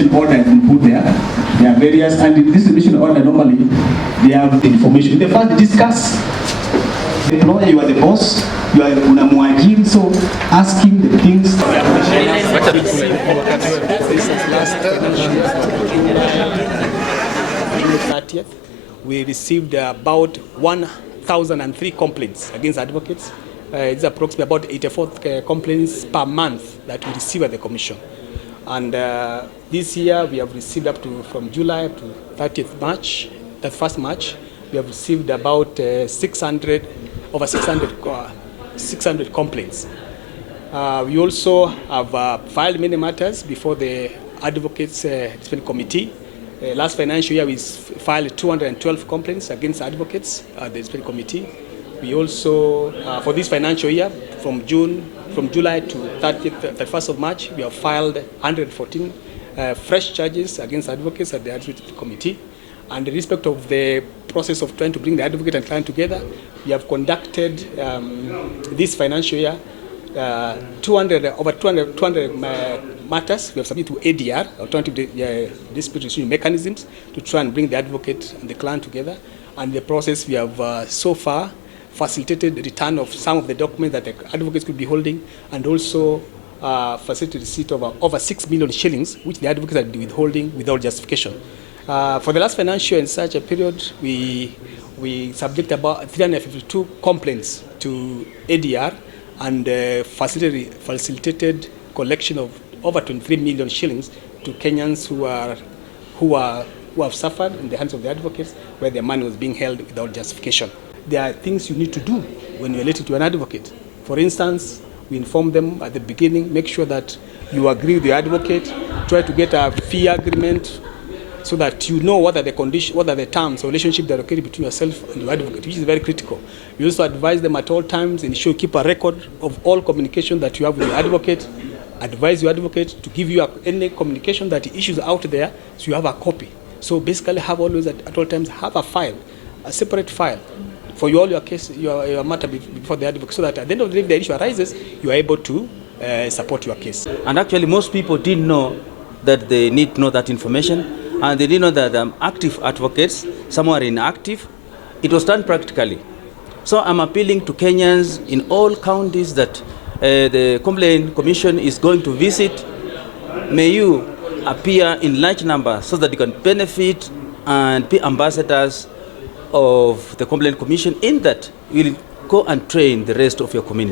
distribution order has been put there. There are various, and the distribution order normally they have the information. The first discuss. The employer, you are the boss. You are unamwajiri, so asking the things. We received about 1,003 complaints against advocates. It's approximately about 84 complaints per month that we receive at the Commission. And this year we have received up to, from July up to 30th March, that first March, we have received about over 600 complaints. We also have filed many matters before the Advocates Disciplinary Committee. Last financial year we filed 212 complaints against advocates at the Disciplinary Committee. We also, for this financial year, from July to 31st of March, we have filed 114 fresh charges against advocates at the Advocates Committee. And in respect of the process of trying to bring the advocate and client together, we have conducted this financial year over 200 matters. We have submitted to ADR, Alternative Dispute Resolution Mechanisms, to try and bring the advocate and the client together. And in the process, we have so far facilitated the return of some of the documents that the advocates could be holding, and also facilitated receipt of over 6 million shillings, which the advocates are withholding without justification. For the last financial year, in such a period, we subject about 352 complaints to ADR and facilitated collection of over 23 million shillings to Kenyans who have suffered in the hands of the advocates, where their money was being held without justification. There are things you need to do when you're related to an advocate. For instance, we inform them at the beginning, make sure that you agree with the advocate, try to get a fee agreement so that you know what are the conditions, what are the terms or relationship that are occurring between yourself and your advocate, which is very critical. We also advise them at all times, ensure you keep a record of all communication that you have with your advocate. Advise your advocate to give you any communication that issues out there, so you have a copy. So basically, have always at all times have a file, a separate file for all your case, your matter before the advocate, so that at the end of the day, if the issue arises, you are able to support your case. And actually, most people didn't know that they need to know that information, and they didn't know that active advocates, some are inactive. It was done practically. So I'm appealing to Kenyans in all counties that the Complaint Commission is going to visit. May you appear in large numbers so that you can benefit and be ambassadors of the Complaint Commission, in that you will go and train the rest of your community.